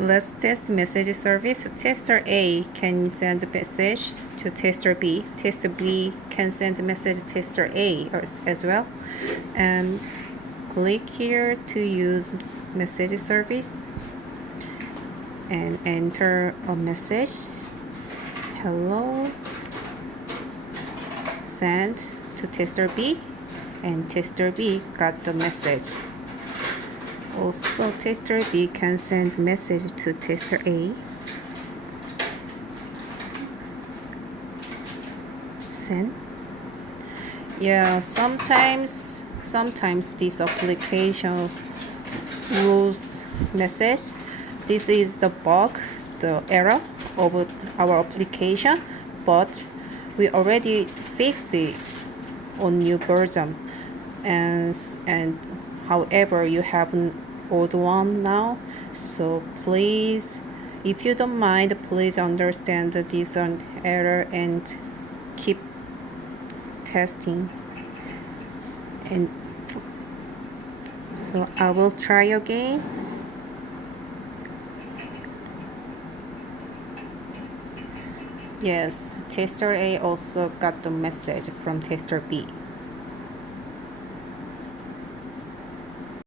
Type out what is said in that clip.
Let's test message service. Tester A can send a message to tester B. Tester B can send a message to tester A as well. And click here to use message service and enter a message. Hello. Send to tester B, and tester B got the message. Also, tester B can send message to tester A. Send. Yeah, sometimes this application lose message. This is the bug, the error of our application, but we already fixed it on new version, and however you have an old one now, so please, if you don't mind, please understand this error and keep testing. And so I will try again. Yes, tester A also got the message from tester B.